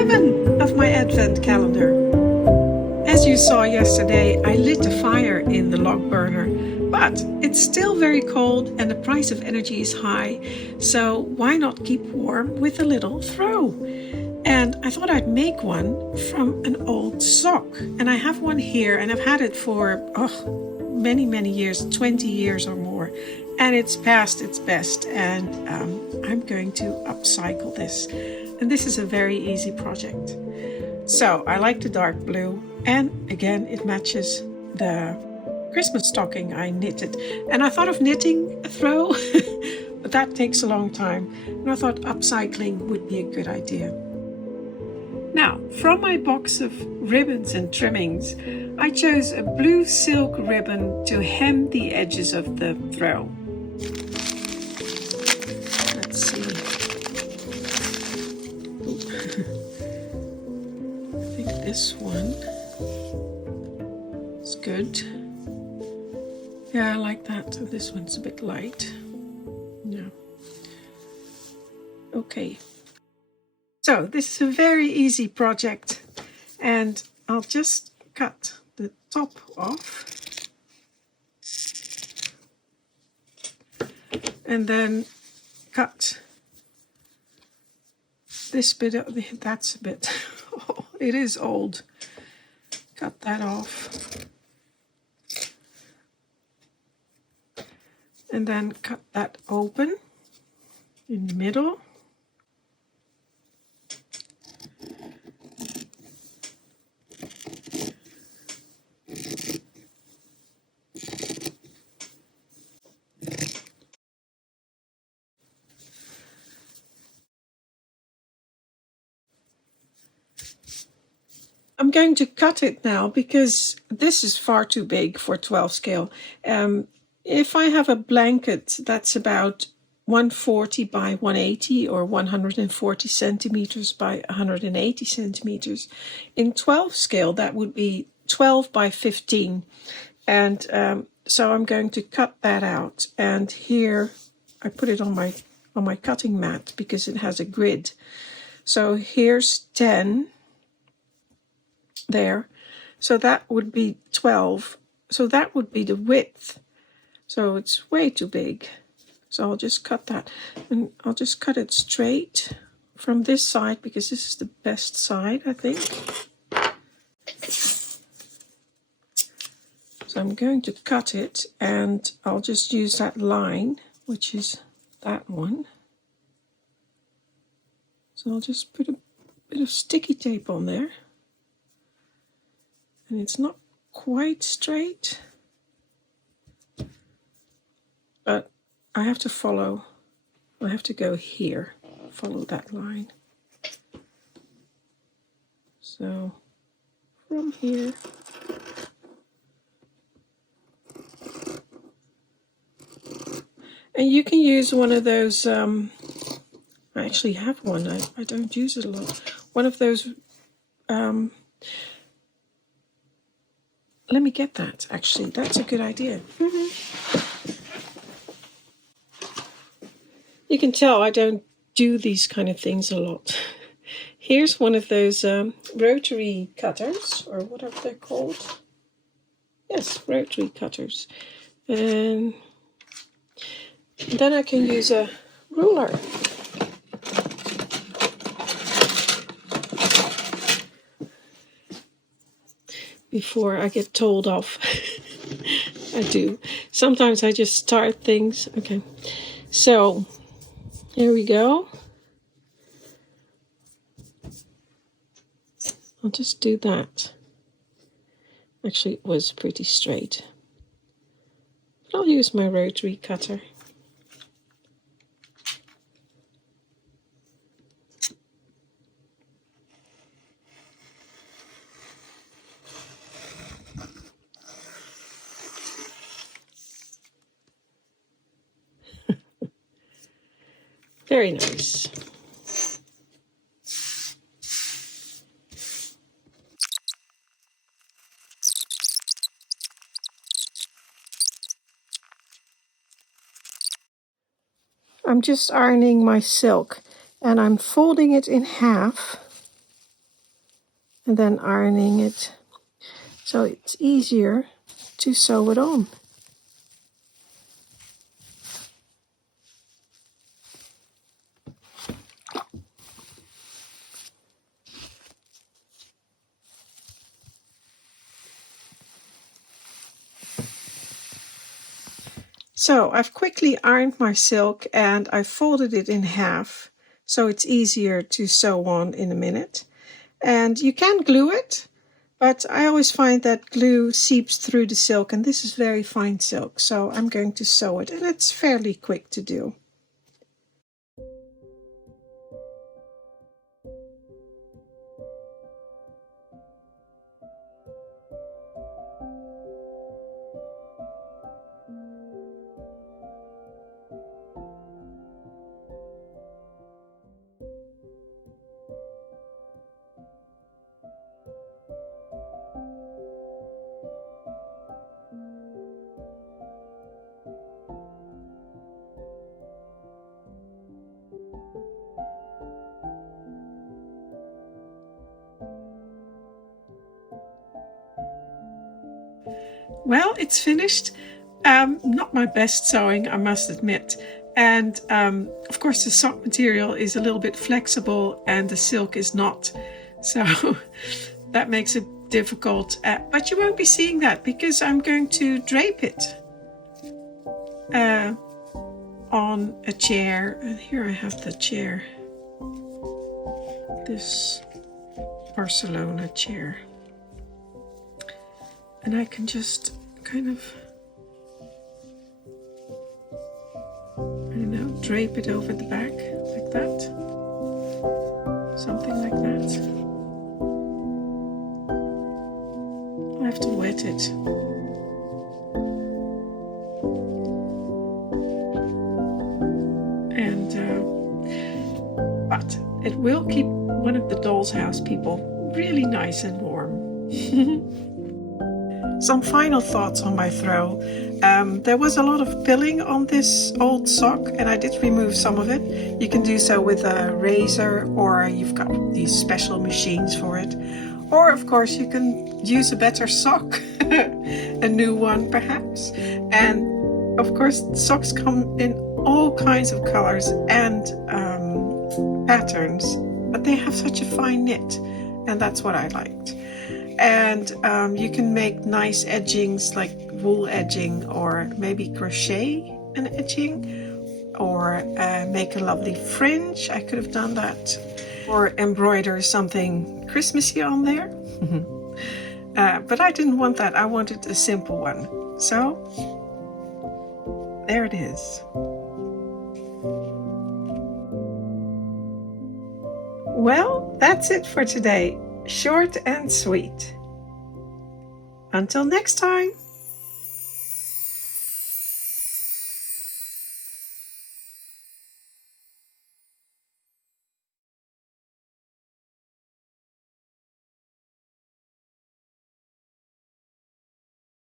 7 of my advent calendar. As you saw yesterday, I lit a fire in the log burner, but it's still very cold and the price of energy is high, so why not keep warm with a little throw? And I thought I'd make one from an old sock, and I have one here and I've had it for many years, 20 years or more, and it's past its best, and I'm going to upcycle this. And this is a very easy project. So I like the dark blue, and again it matches the Christmas stocking I knitted. And I thought of knitting a throw, but that takes a long time, and I thought upcycling would be a good idea. Now, from my box of ribbons and trimmings, I chose a blue silk ribbon to hem the edges of the throw. Let's see. I think this one is good. Yeah, I like that. This one's a bit light. Yeah. Okay. So this is a very easy project, and I'll just cut the top off and then cut this bit up. That's a bit, it is old. Cut that off and then cut that open in the middle. I'm going to cut it now because this is far too big for 12 scale. If I have a blanket that's about 140 by 180 or 140 centimeters by 180 centimeters, in 12 scale that would be 12 by 15. And so I'm going to cut that out. And here I put it on my cutting mat because it has a grid. So here's 10. There, so that would be 12, so that would be the width, so it's way too big, so I'll just cut that, and I'll just cut it straight from this side because this is the best side, I think. So I'm going to cut it, and I'll just use that line, which is that one. So I'll just put a bit of sticky tape on there. And it's not quite straight, but I have to go here, follow that line. So from here, and you can use one of those, I actually have one, I don't use it a lot, one of those, let me get that, actually. That's a good idea. You can tell I don't do these kind of things a lot. Here's one of those rotary cutters, or whatever they're called. Yes, rotary cutters. And then I can use a ruler. Before I get told off. I do. Sometimes I just start things. Okay. So, here we go. I'll just do that. Actually, it was pretty straight. But I'll use my rotary cutter. Very nice. I'm just ironing my silk, and I'm folding it in half and then ironing it so it's easier to sew it on. So I've quickly ironed my silk and I folded it in half so it's easier to sew on in a minute. And you can glue it, but I always find that glue seeps through the silk, and this is very fine silk, so I'm going to sew it, and it's fairly quick to do. Well, it's finished. Not my best sewing, I must admit. And of course the sock material is a little bit flexible and the silk is not. So that makes it difficult. But you won't be seeing that because I'm going to drape it on a chair. And here I have the chair. This Barcelona chair. And I can just kind of, I don't know, drape it over the back like that. Something like that. I'll have to wet it. And, but it will keep one of the doll's house people really nice and warm. Some final thoughts on my throw. There was a lot of pilling on this old sock and I did remove some of it. You can do so with a razor, or you've got these special machines for it. Or of course you can use a better sock, a new one perhaps. And of course socks come in all kinds of colors and patterns, but they have such a fine knit, and that's what I liked. And you can make nice edgings like wool edging, or maybe crochet an edging, or make a lovely fringe. I could have done that, or embroider something Christmassy on there. But I didn't want that. I wanted a simple one. So there it is. Well, that's it for today. Short and sweet. Until next time.